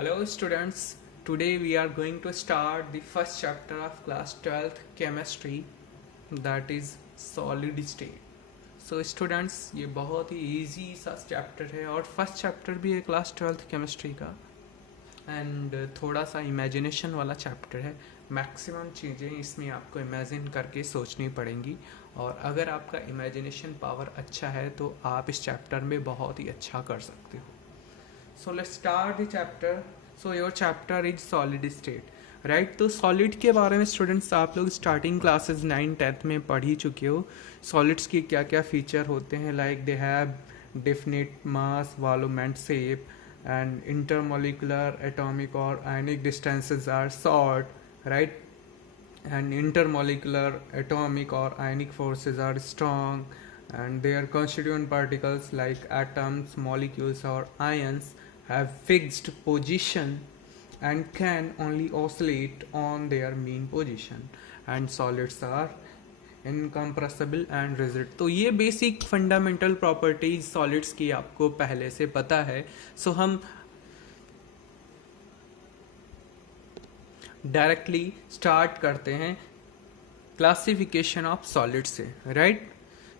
Hello students, today we are going to start the first chapter of class 12th chemistry, that is solid state. So students, ये बहुत ही easy सा chapter है और first chapter भी है class 12th chemistry का and थोड़ा सा इमेजिनेशन वाला चैप्टर है। मैक्सिमम चीज़ें इसमें आपको इमेजिन करके सोचनी पड़ेंगी और अगर आपका इमेजिनेशन पावर अच्छा है तो आप इस चैप्टर में बहुत ही अच्छा कर सकते हो। So let's start the chapter. So your chapter is solid state, right? तो solid के बारे में स्टूडेंट्स आप लोग स्टार्टिंग क्लासेस 9th-10th में पढ़ ही चुके हो। सॉलिड्स की क्या क्या फीचर होते हैं, like they have definite mass, volume and shape and intermolecular atomic और ionic distances are short, right? and intermolecular atomic or ionic forces are strong and their constituent particles like atoms, molecules or ions have fixed position and can only oscillate on their mean position and solids are incompressible and rigid। तो ये basic fundamental properties solids की आपको पहले से पता है। सो हम directly start करते हैं क्लासिफिकेशन ऑफ सॉलिड से, right?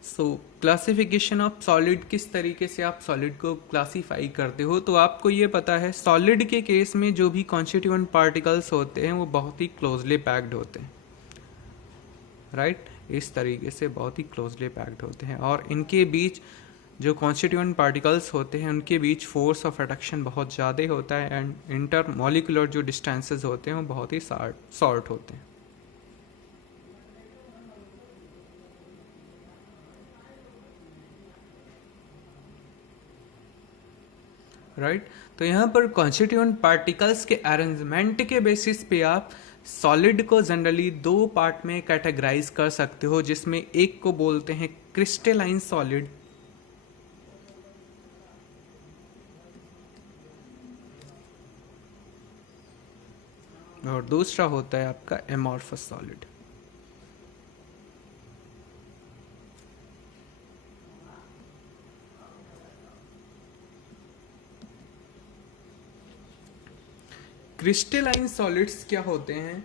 So classification of solid, किस तरीके से आप सॉलिड को क्लासीफाई करते हो, तो आपको ये पता है सॉलिड के केस में जो भी कॉन्स्टिट्यूएंट पार्टिकल्स होते हैं वो बहुत ही क्लोजली पैक्ड होते हैं, राइट? इस तरीके से बहुत ही क्लोजली पैक्ड होते हैं और इनके बीच जो कॉन्स्टिट्यूएंट पार्टिकल्स होते हैं उनके बीच फोर्स ऑफ अट्रैक्शन बहुत ज़्यादा होता है एंड इंटर मॉलिकुलर जो डिस्टेंसेस होते हैं वो बहुत ही शॉर्ट होते हैं। राइट तो यहाँ पर कॉन्स्टिट्यूएंट पार्टिकल्स के अरेंजमेंट के बेसिस पे आप सॉलिड को जनरली दो पार्ट में कैटेगराइज कर सकते हो, जिसमें एक को बोलते हैं क्रिस्टलाइन सॉलिड और दूसरा होता है आपका एमॉर्फस सॉलिड। क्रिस्टलाइन सॉलिड्स क्या होते हैं?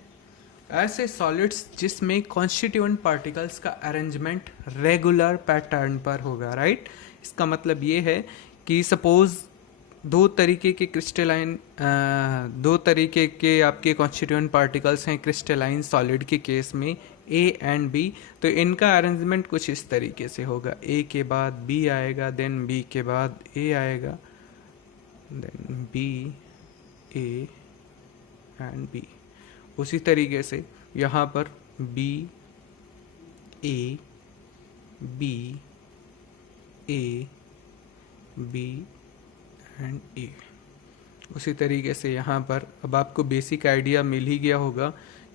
ऐसे सॉलिड्स जिसमें कॉन्स्टिट्यूएंट पार्टिकल्स का अरेंजमेंट रेगुलर पैटर्न पर होगा, राइट? इसका मतलब ये है कि सपोज दो तरीके के आपके कॉन्स्टिट्यूएंट पार्टिकल्स हैं क्रिस्टलाइन सॉलिड के केस में, ए एंड बी। तो इनका अरेंजमेंट कुछ इस तरीके से होगा, ए के बाद बी आएगा, देन बी के बाद ए आएगा, then B A and B. उसी तरीके से यहाँ पर B A B A B and A. उसी तरीके से यहाँ पर अब आपको बेसिक आइडिया मिल ही गया होगा,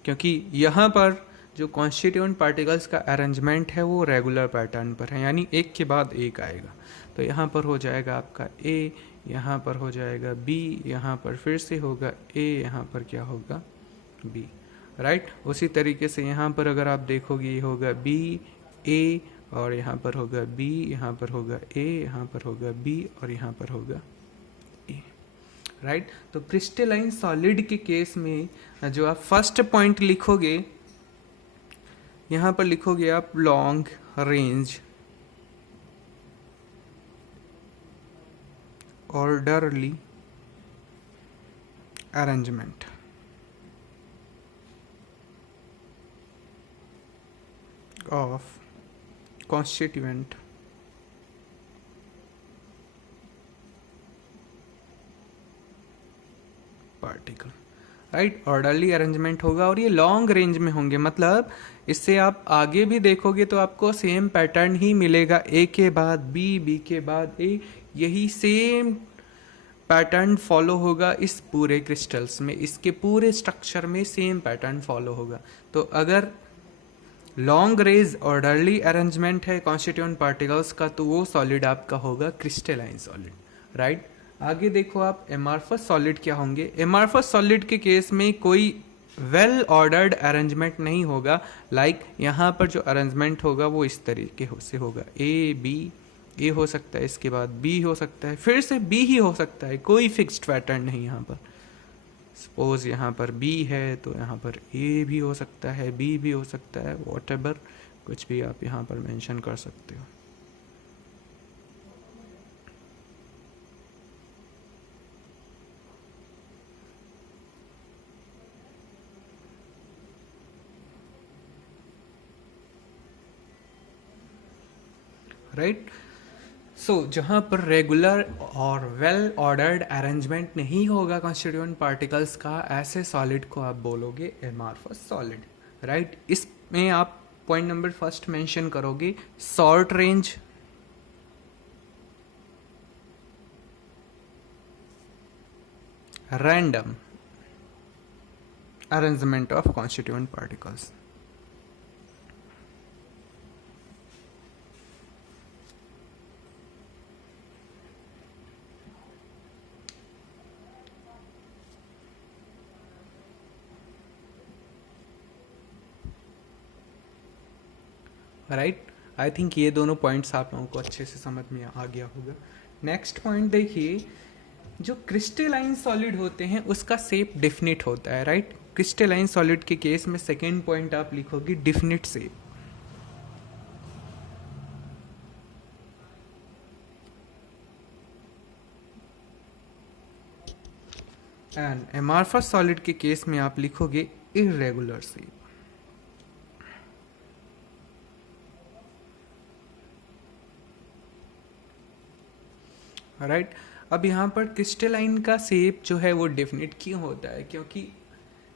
क्योंकि यहाँ पर जो कॉन्स्टिट्यूएंट पार्टिकल्स का अरेंजमेंट है वो रेगुलर पैटर्न पर है, यानी एक के बाद एक आएगा। तो यहाँ पर हो जाएगा आपका ए, यहाँ पर हो जाएगा बी, यहाँ पर फिर से होगा ए, यहाँ पर क्या होगा बी, राइट? उसी तरीके से यहाँ पर अगर आप देखोगे ये होगा बी ए और यहाँ पर होगा बी, यहाँ पर होगा ए, यहाँ पर होगा बी और यहाँ पर होगा ए, राइट? तो क्रिस्टलाइन सॉलिड के केस में जो आप फर्स्ट पॉइंट लिखोगे, यहाँ पर लिखोगे आप long range orderly arrangement of constituent particle, right? Orderly arrangement होगा और ये लॉन्ग रेंज में होंगे, मतलब इससे आप आगे भी देखोगे तो आपको सेम पैटर्न ही मिलेगा, ए के बाद बी, बी के बाद ए, यही सेम पैटर्न फॉलो होगा इस पूरे क्रिस्टल्स में, इसके पूरे स्ट्रक्चर में सेम पैटर्न फॉलो होगा। तो अगर लॉन्ग रेंज ऑर्डरली अरेंजमेंट है कॉन्स्टिट्यूएंट पार्टिकल्स का तो वो सॉलिड आपका होगा क्रिस्टलाइन सॉलिड, राइट? आगे देखो आप एमॉर्फस सॉलिड क्या होंगे। एमॉर्फस सॉलिड के केस में कोई वेल ऑर्डर्ड अरेंजमेंट नहीं होगा, लाइक यहाँ पर जो अरेंजमेंट होगा वो इस तरीके से होगा, ए बी, ए हो सकता है, इसके बाद बी हो सकता है, फिर से बी ही हो सकता है, कोई फिक्स्ड पैटर्न नहीं यहाँ पर, सपोज यहाँ पर B है तो यहाँ पर A भी हो सकता है, B भी हो सकता है, वॉटएवर कुछ भी आप यहाँ पर मेंशन कर सकते हो। राइट। सो जहाँ पर रेगुलर और वेल ऑर्डर्ड अरेंजमेंट नहीं होगा कॉन्स्टिट्यूएंट पार्टिकल्स का, ऐसे सॉलिड को आप बोलोगे एमार्फस सॉलिड। राइट। इसमें आप पॉइंट नंबर फर्स्ट मेंशन करोगे short range, random arrangement of constituent particles. Right. I think ये दोनों पॉइंट्स आप लोगों को अच्छे से समझ में आ गया होगा। नेक्स्ट पॉइंट देखिए, जो क्रिस्टलाइन सॉलिड होते हैं उसका शेप डिफिनिट होता है। राइट। क्रिस्टलाइन सॉलिड के केस में सेकेंड पॉइंट आप लिखोगे definite shape. And amorphous solid के केस में आप लिखोगे इरेगुलर शेप। राइट। अब यहाँ पर क्रिस्टलाइन का शेप जो है वो डेफिनेट क्यों होता है? क्योंकि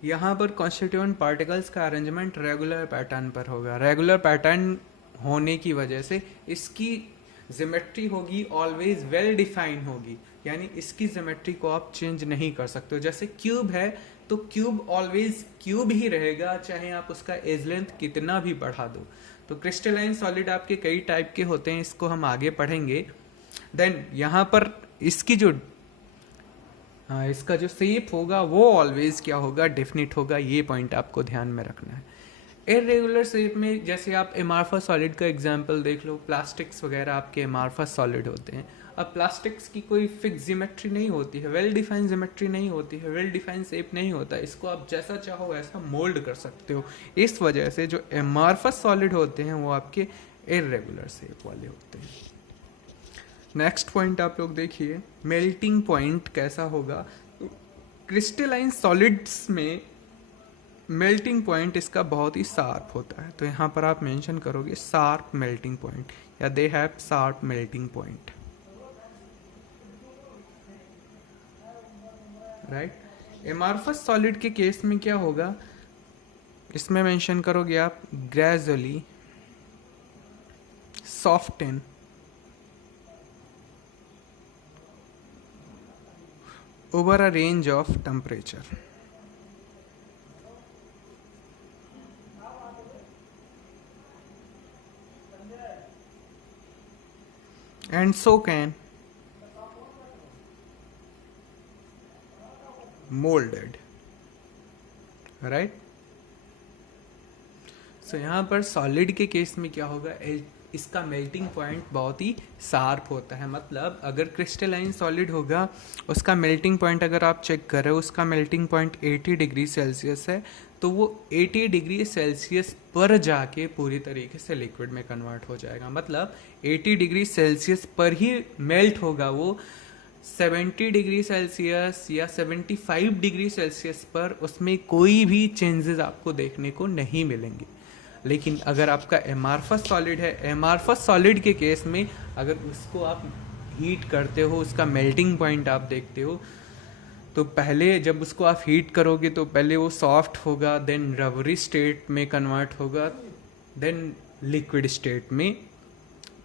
यहाँ पर कॉन्स्टिट्यूएंट पार्टिकल्स का अरेंजमेंट रेगुलर पैटर्न पर होगा। रेगुलर पैटर्न होने की वजह से इसकी ज्योमेट्री होगी ऑलवेज वेल डिफाइन होगी, यानी इसकी ज्योमेट्री को आप चेंज नहीं कर सकते हो। जैसे क्यूब है तो क्यूब ऑलवेज क्यूब ही रहेगा, चाहे आप उसका एज लेंथ कितना भी बढ़ा दो। तो क्रिस्टलाइन सॉलिड आपके कई टाइप के होते हैं, इसको हम आगे पढ़ेंगे। देन यहाँ पर इसकी जो इसका जो शेप होगा वो ऑलवेज क्या होगा? डेफिनिट होगा। ये पॉइंट आपको ध्यान में रखना है। इरेगुलर शेप में जैसे आप एमार्फस सॉलिड का एग्जांपल देख लो, प्लास्टिक्स वगैरह आपके एमार्फस सॉलिड होते हैं। अब प्लास्टिक्स की कोई फिक्स ज्योमेट्री नहीं होती है, वेल डिफाइंड ज्योमेट्री नहीं होती है, वेल डिफाइंड शेप नहीं होता, इसको आप जैसा चाहो वैसा मोल्ड कर सकते हो। इस वजह से जो एमार्फस सॉलिड होते हैं वो आपके इरेगुलर शेप वाले होते हैं। नेक्स्ट पॉइंट आप लोग देखिए, मेल्टिंग पॉइंट कैसा होगा? क्रिस्टलाइन सॉलिड्स में मेल्टिंग पॉइंट इसका बहुत ही शार्प होता है, तो यहाँ पर आप मेंशन करोगे शार्प मेल्टिंग पॉइंट, या they have sharp melting point. Right. Amorphous solid के केस में क्या होगा? इसमें मेंशन करोगे आप gradually soften over a range of temperature. And so can molded. Right? So यहाँ पर सॉलिड के केस में क्या होगा? इसका मेल्टिंग पॉइंट बहुत ही शार्प होता है। मतलब अगर क्रिस्टलाइन सॉलिड होगा, उसका मेल्टिंग पॉइंट अगर आप चेक करें, उसका मेल्टिंग पॉइंट 80 डिग्री सेल्सियस है, तो वो 80 डिग्री सेल्सियस पर जाके पूरी तरीके से लिक्विड में कन्वर्ट हो जाएगा। मतलब 80 डिग्री सेल्सियस पर ही मेल्ट होगा वो। 70 डिग्री सेल्सियस या 75 डिग्री सेल्सियस पर उसमें कोई भी चेंजेस आपको देखने को नहीं मिलेंगे। लेकिन अगर आपका एमार्फस सॉलिड है, एमार्फस सॉलिड के केस में अगर उसको आप हीट करते हो, उसका मेल्टिंग पॉइंट आप देखते हो, तो पहले जब उसको आप हीट करोगे तो पहले वो सॉफ्ट होगा, देन रबरी स्टेट में कन्वर्ट होगा, देन लिक्विड स्टेट में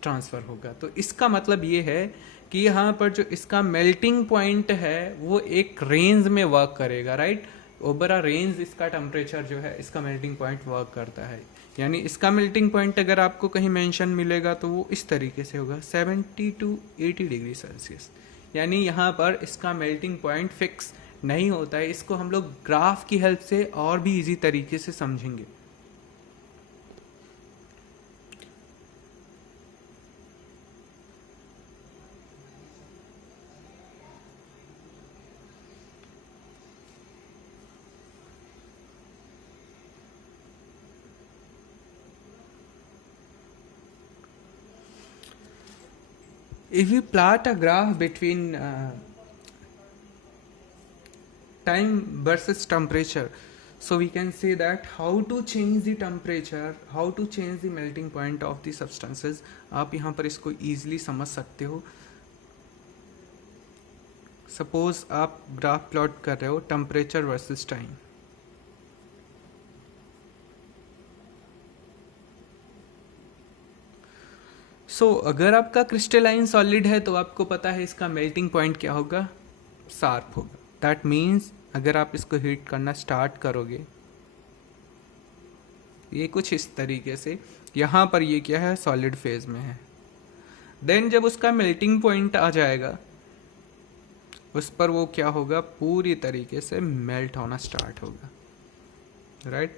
ट्रांसफ़र होगा। तो इसका मतलब ये है कि यहाँ पर जो इसका मेल्टिंग पॉइंट है वो एक रेंज में वर्क करेगा। राइट। ओवर अ रेंज इसका टेम्परेचर जो है, इसका मेल्टिंग पॉइंट वर्क करता है। यानी इसका मेल्टिंग पॉइंट अगर आपको कहीं मेंशन मिलेगा तो वो इस तरीके से होगा 70 टू 80 डिग्री सेल्सियस। यानी यहाँ पर इसका मेल्टिंग पॉइंट फिक्स नहीं होता है। इसको हम लोग ग्राफ की हेल्प से और भी इजी तरीके से समझेंगे। if you plot a graph between time versus temperature, so we can say that how to change the temperature, how to change the melting point of the substances. आप यहाँ पर इसको easily समझ सकते हो. सपोज आप ग्राफ प्लॉट कर रहे हो टेम्परेचर वर्सेस टाइम. सो अगर आपका क्रिस्टलाइन सॉलिड है तो आपको पता है इसका मेल्टिंग पॉइंट क्या होगा, शार्प होगा. दैट मीन्स अगर आप इसको हीट करना स्टार्ट करोगे ये कुछ इस तरीके से, यहाँ पर ये क्या है, सॉलिड फेज में है. देन जब उसका मेल्टिंग पॉइंट आ जाएगा उस पर वो क्या होगा, पूरी तरीके से मेल्ट होना स्टार्ट होगा. राइट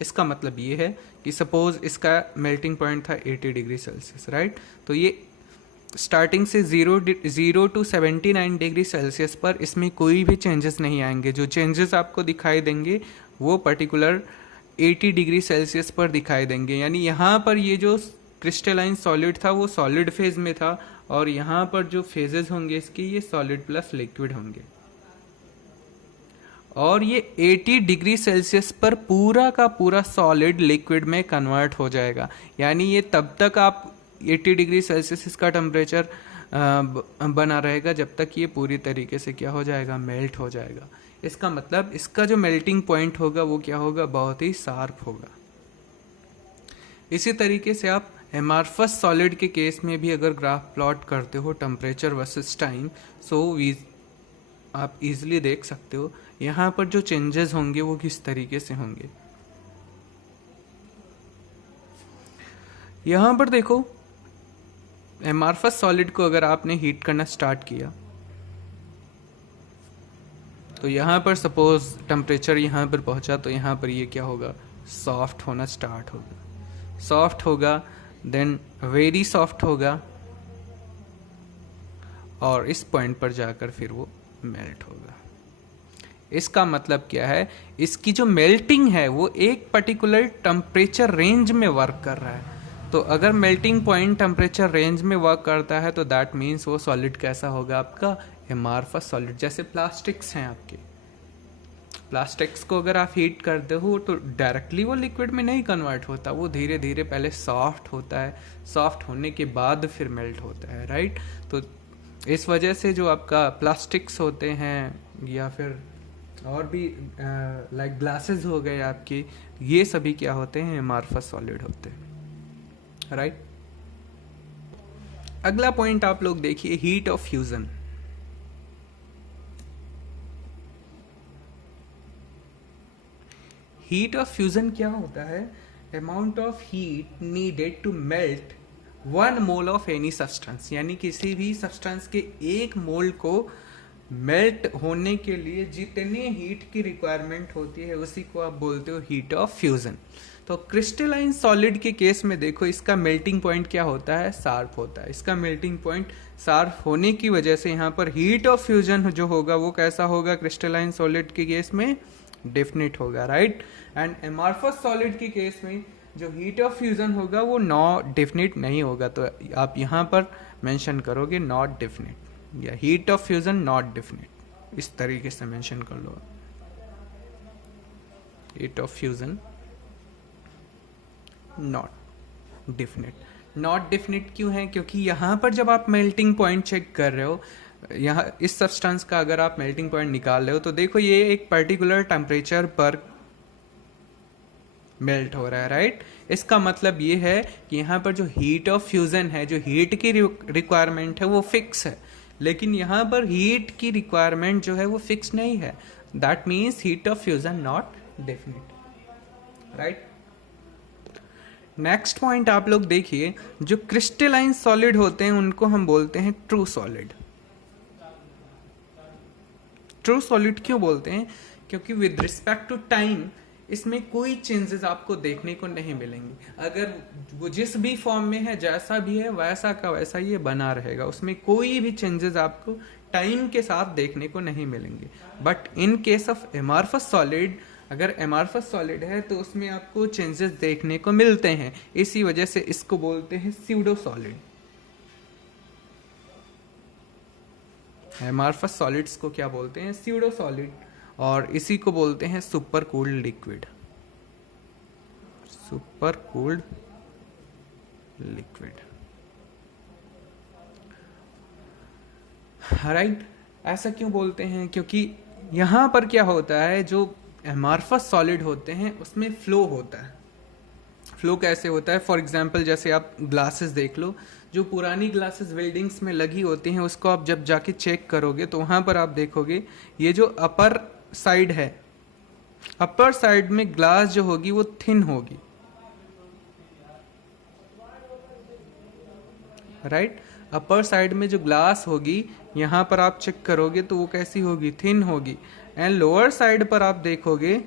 इसका मतलब ये है कि सपोज इसका मेल्टिंग पॉइंट था 80 डिग्री सेल्सियस. राइट तो ये स्टार्टिंग से 0 to 79 डिग्री सेल्सियस पर इसमें कोई भी चेंजेस नहीं आएंगे. जो चेंजेस आपको दिखाई देंगे वो पर्टिकुलर 80 डिग्री सेल्सियस पर दिखाई देंगे. यानी यहाँ पर ये जो क्रिस्टलाइन सॉलिड था वो सॉलिड फेज में था और यहाँ पर जो फेजेस होंगे इसके ये सॉलिड प्लस लिक्विड होंगे. और ये 80 डिग्री सेल्सियस पर पूरा का पूरा सॉलिड लिक्विड में कन्वर्ट हो जाएगा. यानी ये तब तक आप 80 डिग्री सेल्सियस इसका टेम्परेचर बना रहेगा जब तक ये पूरी तरीके से क्या हो जाएगा, मेल्ट हो जाएगा. इसका मतलब इसका जो मेल्टिंग पॉइंट होगा वो क्या होगा, बहुत ही शार्प होगा. इसी तरीके से आप एमार्फस सॉलिड के केस में भी अगर ग्राफ प्लॉट करते हो टेम्परेचर वर्सेस टाइम, सो आप इजीली देख सकते हो यहाँ पर जो चेंजेस होंगे वो किस तरीके से होंगे. यहाँ पर देखो एमार्फस सॉलिड को अगर आपने हीट करना स्टार्ट किया तो यहाँ पर सपोज टेम्परेचर यहाँ पर पहुँचा तो यहाँ पर ये क्या होगा, सॉफ्ट होना स्टार्ट होगा. सॉफ्ट होगा देन वेरी सॉफ्ट होगा और इस पॉइंट पर जाकर फिर वो मेल्ट होगा. इसका मतलब क्या है, इसकी जो मेल्टिंग है वो एक पर्टिकुलर टेम्परेचर रेंज में वर्क कर रहा है. तो अगर मेल्टिंग पॉइंट टेम्परेचर रेंज में वर्क करता है तो दैट मीन्स वो सॉलिड कैसा होगा आपका, एमार्फस सॉलिड. जैसे प्लास्टिक्स हैं आपके, प्लास्टिक्स को अगर आप हीट करते हो तो डायरेक्टली वो लिक्विड में नहीं कन्वर्ट होता, वो धीरे धीरे पहले सॉफ्ट होता है, सॉफ्ट होने के बाद फिर मेल्ट होता है. राइट तो इस वजह से जो आपका प्लास्टिक्स होते हैं या फिर और भी लाइक ग्लासेस हो गए आपके, ये सभी क्या होते हैं, एमार्फस सॉलिड होते हैं. राइट अगला पॉइंट आप लोग देखिए, heat of fusion. Heat of fusion क्या होता है, amount of heat needed to melt 1 mole of any substance. यानी किसी भी सब्सटेंस के 1 मोल को मेल्ट होने के लिए जितने हीट की रिक्वायरमेंट होती है उसी को आप बोलते हो हीट ऑफ फ्यूजन. तो क्रिस्टलाइन सॉलिड के केस में देखो इसका मेल्टिंग पॉइंट क्या होता है, शार्प होता है. इसका मेल्टिंग पॉइंट शार्प होने की वजह से यहाँ पर हीट ऑफ फ्यूजन जो होगा वो कैसा होगा, क्रिस्टलाइन सॉलिड के केस में डेफिनेट होगा. राइट एंड एमार्फस सॉलिड के केस में जो हीट ऑफ फ्यूजन होगा वो नॉट डेफिनेट नहीं होगा. तो आप यहाँ पर मेंशन करोगे नॉट डेफिनेट या heat of fusion not definite, इस तरीके से मेंशन कर लो. Heat of fusion not definite. Not definite क्यों है, क्योंकि यहाँ पर जब आप मेल्टिंग पॉइंट चेक कर रहे हो, यहाँ इस सब्सटेंस का अगर आप मेल्टिंग पॉइंट निकाल रहे हो तो देखो ये एक पर्टिकुलर टेम्परेचर पर मेल्ट हो रहा है. राइट इसका मतलब ये है कि यहाँ पर जो हीट ऑफ फ्यूजन है, जो हीट की रिक्वायरमेंट है वो फिक्स है, लेकिन यहाँ पर हीट की रिक्वायरमेंट जो है वो फिक्स नहीं है. That means heat of fusion not definite. Right next point आप लोग देखिए, जो क्रिस्टलाइन सॉलिड होते हैं उनको हम बोलते हैं ट्रू सॉलिड. ट्रू सॉलिड क्यों बोलते हैं, क्योंकि विद रिस्पेक्ट टू टाइम इसमें कोई चेंजेस आपको देखने को नहीं मिलेंगे. अगर वो जिस भी फॉर्म में है, जैसा भी है वैसा का वैसा ये बना रहेगा, उसमें कोई भी चेंजेस आपको टाइम के साथ देखने को नहीं मिलेंगे. But in case of amorphous solid, अगर एमार्फस सॉलिड है तो उसमें आपको चेंजेस देखने को मिलते हैं. इसी वजह से इसको बोलते हैं स्यूडो सॉलिड. एमार्फस सॉलिड्स को क्या बोलते हैं? स्यूडो सॉलिड, और इसी को बोलते हैं super cooled liquid. Super cooled liquid, right. ऐसा क्यों बोलते हैं? क्योंकि यहाँ पर क्या होता है, जो एमार्फस सॉलिड होते हैं उसमें फ्लो होता है। फ्लो कैसे होता है? फॉर एग्जांपल जैसे आप ग्लासेस देख लो, जो पुरानी ग्लासेस बिल्डिंग्स में लगी होती हैं उसको आप जब जाके चेक करोगे तो वहाँ पर आप देखोगे ये जो अपर साइड है, अपर साइड में ग्लास जो होगी वो थिन होगी, राइट। अपर साइड में जो ग्लास होगी यहाँ पर आप चेक करोगे तो वो कैसी होगी? थिन होगी। एंड लोअर साइड पर आप देखोगे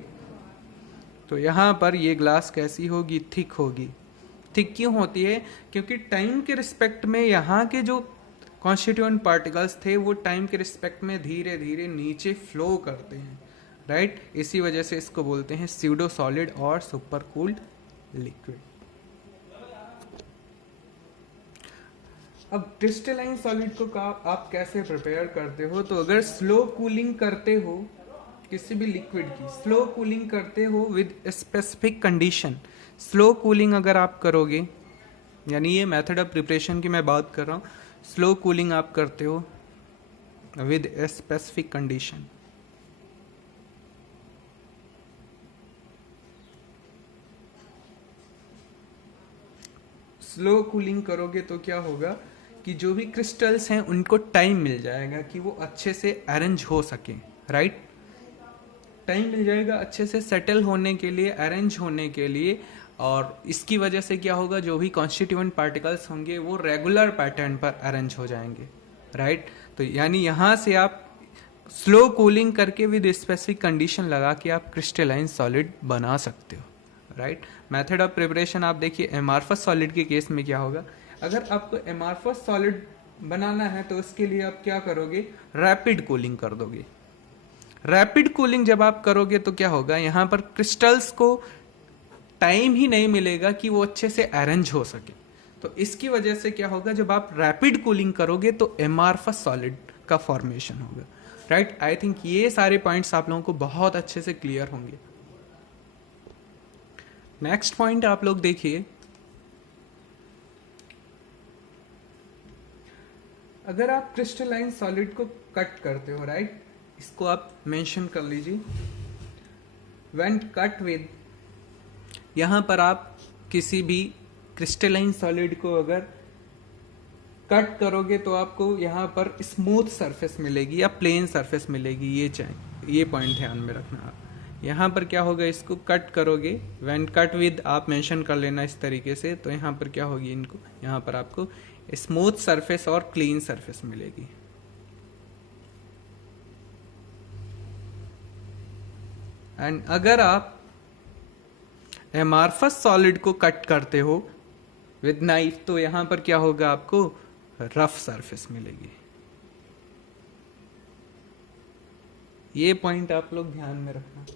तो यहाँ पर ये ग्लास कैसी होगी? थिक होगी। थिक क्यों होती है? क्योंकि टाइम के रिस्पेक्ट में यहाँ के जो कॉन्स्टिट्यूएंट पार्टिकल्स थे वो टाइम के रिस्पेक्ट में धीरे धीरे नीचे फ्लो करते हैं, राइट। इसी वजह से इसको बोलते हैं स्यूडो सॉलिड और सुपर कूल्ड लिक्विड। अब क्रिस्टलाइन सॉलिड को आप कैसे प्रिपेयर करते हो? तो अगर स्लो कूलिंग करते हो किसी भी लिक्विड की, स्लो कूलिंग करते हो with specific condition, slow cooling अगर आप करोगे, यानी ये मेथड ऑफ प्रिपरेशन की मैं बात कर रहा हूँ, स्लो कूलिंग आप करते हो with specific condition, slow cooling करोगे तो क्या होगा कि जो भी क्रिस्टल्स हैं उनको टाइम मिल जाएगा कि वो अच्छे से अरेंज हो सके, राइट। टाइम मिल जाएगा अच्छे से सेटल होने के लिए, अरेंज होने के लिए, और इसकी वजह से क्या होगा, जो भी कॉन्स्टिट्यूएंट पार्टिकल्स होंगे वो रेगुलर पैटर्न पर अरेंज हो जाएंगे, राइट। तो यानी यहाँ से आप स्लो कूलिंग करके विद स्पेसिफिक कंडीशन लगा के आप क्रिस्टलाइन सॉलिड बना सकते हो, राइट। मेथड ऑफ प्रिपरेशन आप देखिए, एमार्फस सॉलिड के केस में क्या होगा, अगर आपको एमार्फस सॉलिड बनाना है तो उसके लिए आप क्या करोगे? रैपिड कूलिंग कर दोगे। रैपिड कूलिंग जब आप करोगे तो क्या होगा, यहाँ पर क्रिस्टल्स को टाइम ही नहीं मिलेगा कि वो अच्छे से अरेंज हो सके। तो इसकी वजह से क्या होगा, जब आप रैपिड कूलिंग करोगे तो एमार्फस सॉलिड का फॉर्मेशन होगा, राइट। आई थिंक ये सारे पॉइंट्स आप लोगों को बहुत अच्छे से क्लियर होंगे। नेक्स्ट पॉइंट आप लोग देखिए, अगर आप क्रिस्टलाइन सॉलिड को कट करते हो, राइट, इसको आप मेंशन कर लीजिए, व्हेन कट विद, यहाँ पर आप किसी भी क्रिस्टलाइन सॉलिड को अगर कट करोगे तो आपको यहाँ पर स्मूथ सरफेस मिलेगी या प्लेन सरफेस मिलेगी, ये पॉइंट ध्यान में रखना आप। यहाँ पर क्या होगा, इसको कट करोगे, व्हेन कट विद आप मेंशन कर लेना इस तरीके से, तो यहाँ पर क्या होगी, इनको यहाँ पर आपको स्मूथ सरफेस और क्लीन सरफेस मिलेगी। एंड अगर आप एमार्फस सॉलिड को कट करते हो विद नाइफ तो यहां पर क्या होगा, आपको रफ सरफेस मिलेगी। ये पॉइंट आप लोग ध्यान में रखना,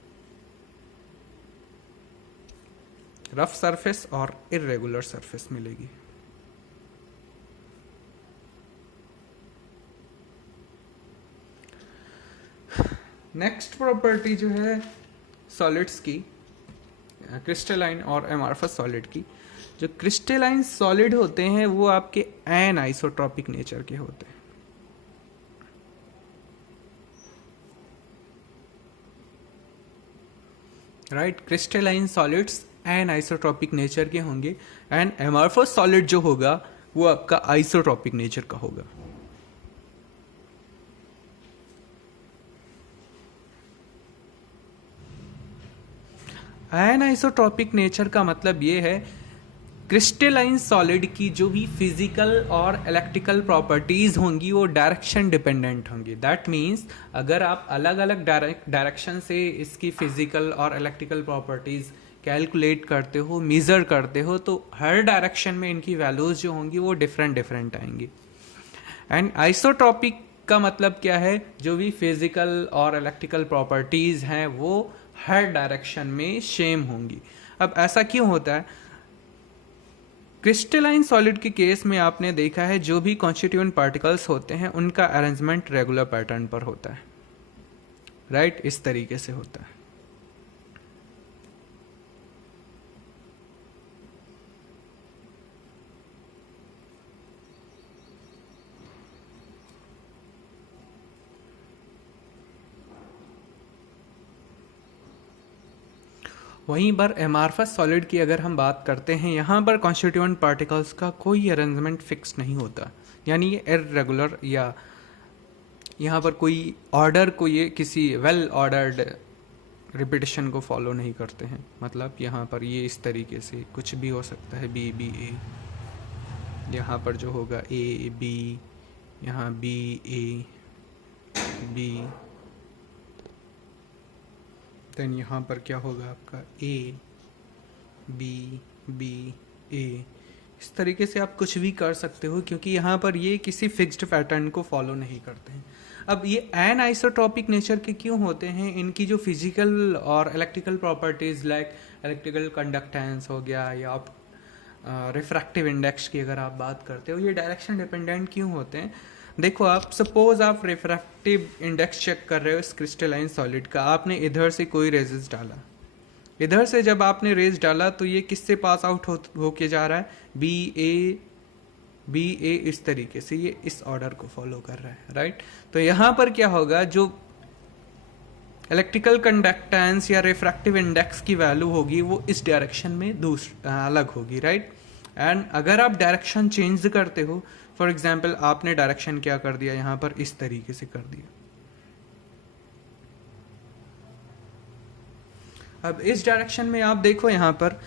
रफ सरफेस और इर्रेगुलर सरफेस मिलेगी। नेक्स्ट प्रॉपर्टी जो है सॉलिड्स की, क्रिस्टलाइन और एमार्फस सॉलिड की, जो क्रिस्टलाइन सॉलिड होते हैं वो आपके एन आइसोट्रॉपिक नेचर के होते हैं, right. Crystalline solids an isotropic nature के होंगे, एंड एमार्फस सॉलिड जो होगा वो आपका आइसोट्रॉपिक नेचर का होगा। एनाइसोट्रॉपिक नेचर का मतलब ये है, क्रिस्टलाइन सॉलिड की जो भी फिजिकल और इलेक्ट्रिकल प्रॉपर्टीज होंगी वो डायरेक्शन डिपेंडेंट होंगी। दैट मीन्स अगर आप अलग अलग डायरेक्शन से इसकी फिजिकल और इलेक्ट्रिकल प्रॉपर्टीज कैलकुलेट करते हो, मेजर करते हो, तो हर डायरेक्शन में इनकी वैल्यूज जो होंगी वो डिफरेंट डिफरेंट आएंगी। एंड आइसोट्रॉपिक का मतलब क्या है, जो भी फिजिकल और इलेक्ट्रिकल प्रॉपर्टीज हैं वो हर डायरेक्शन में सेम होंगी। अब ऐसा क्यों होता है, क्रिस्टलाइन सॉलिड के केस में आपने देखा है जो भी कॉन्स्टिट्यूएंट पार्टिकल्स होते हैं उनका अरेंजमेंट रेगुलर पैटर्न पर होता है, राइट, इस तरीके से होता है। वहीं पर एमार्फस सॉलिड की अगर हम बात करते हैं, यहाँ पर कॉन्स्टिट्यूएंट पार्टिकल्स का कोई अरेंजमेंट फिक्स नहीं होता, यानी ये इर्रेगुलर या यहाँ पर कोई ऑर्डर को ये किसी वेल ऑर्डर्ड रिपीटेशन को फॉलो नहीं करते हैं। मतलब यहाँ पर ये इस तरीके से कुछ भी हो सकता है, बी बी ए, यहाँ पर जो होगा ए बी, यहाँ बी ए बी, देन यहाँ पर क्या होगा आपका ए बी बी ए, इस तरीके से आप कुछ भी कर सकते हो क्योंकि यहाँ पर ये किसी फिक्स्ड पैटर्न को फॉलो नहीं करते हैं। अब ये एन आइसोट्रॉपिक नेचर के क्यों होते हैं? इनकी जो फिजिकल और electrical properties like electrical conductance हो गया या आप रिफ्रैक्टिव इंडेक्स की अगर आप बात करते हो, ये डायरेक्शन डिपेंडेंट क्यों होते हैं? देखो, आप सपोज आप रिफ्रैक्टिव इंडेक्स चेक कर रहे हो इस क्रिस्टलाइन सॉलिड का, आपने इधर से कोई रेजेस डाला, इधर से जब आपने रेज डाला तो ये किससे पास आउट होके जा रहा है? बी ए इस तरीके से, ये इस ऑर्डर को फॉलो कर रहा है, राइट। तो यहाँ पर क्या होगा, जो इलेक्ट्रिकल कंडक्टेंस या रिफ्रैक्टिव इंडेक्स की वैल्यू होगी वो इस डायरेक्शन में अलग होगी, राइट। एंड अगर आप डायरेक्शन चेंज करते हो, फॉर एग्जाम्पल आपने डायरेक्शन क्या कर दिया, यहाँ पर इस तरीके से कर दिया, अब इस डायरेक्शन में आप देखो यहाँ पर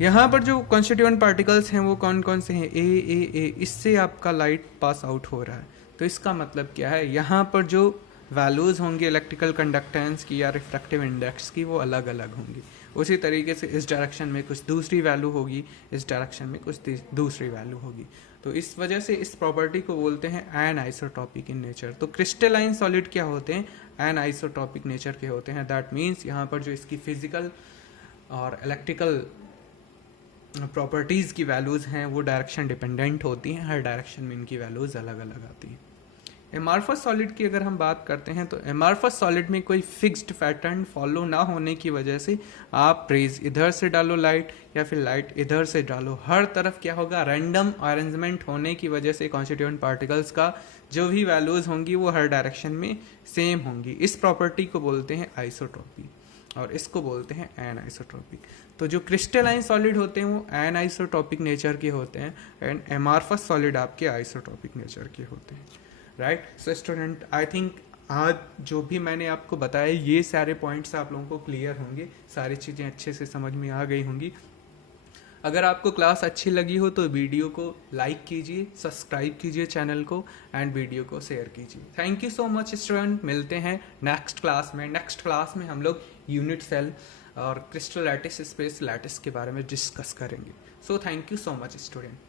यहाँ पर जो कॉन्स्टिट्यूएंट पार्टिकल्स हैं वो कौन कौन से हैं? ए, इससे आपका लाइट पास आउट हो रहा है। तो इसका मतलब क्या है, यहाँ पर जो वैल्यूज़ होंगी इलेक्ट्रिकल कंडक्टेंस की या रिफ्रैक्टिव इंडेक्स की वो अलग अलग होंगी। उसी तरीके से इस डायरेक्शन में कुछ दूसरी वैल्यू होगी, इस डायरेक्शन में कुछ दूसरी वैल्यू होगी। तो इस वजह से इस प्रॉपर्टी को बोलते हैं एन आइसोटॉपिक इन नेचर। तो क्रिस्टलाइन सॉलिड क्या होते हैं? एन आइसोटॉपिक नेचर के होते हैं। दैट मीन्स यहाँ पर जो इसकी फिजिकल और इलेक्ट्रिकल प्रॉपर्टीज़ की वैल्यूज़ हैं वो डायरेक्शन डिपेंडेंट होती हैं, हर डायरेक्शन में इनकी वैल्यूज़ अलग अलग आती हैं। एमार्फस सॉलिड की अगर हम बात करते हैं तो एमार्फस सॉलिड में कोई फिक्स्ड पैटर्न फॉलो ना होने की वजह से आप रेज इधर से डालो लाइट या फिर लाइट इधर से डालो, हर तरफ क्या होगा, रैंडम अरेंजमेंट होने की वजह से कॉन्स्टिट्यूएंट पार्टिकल्स का जो भी वैल्यूज़ होंगी वो हर डायरेक्शन में सेम होंगी। इस प्रॉपर्टी को बोलते हैं आइसोट्रॉपी और इसको बोलते हैं एन आइसोट्रॉपिक। तो जो क्रिस्टलाइन सॉलिड होते हैं वो एन आइसोट्रॉपिक नेचर के होते हैं एंड एमार्फस सॉलिड आपके आइसोट्रॉपिक नेचर के होते हैं, right. So student, I think आज जो भी मैंने आपको बताया ये सारे पॉइंट्स आप लोगों को क्लियर होंगे, सारी चीज़ें अच्छे से समझ में आ गई होंगी। अगर आपको क्लास अच्छी लगी हो तो वीडियो को लाइक कीजिए, सब्सक्राइब कीजिए चैनल को एंड वीडियो को शेयर कीजिए। Thank you so much student, मिलते हैं नेक्स्ट क्लास में। नेक्स्ट क्लास में हम लोग यूनिट सेल और क्रिस्टल लैटिस स्पेस लैटिस के बारे में डिस्कस करेंगे। So thank you so much student.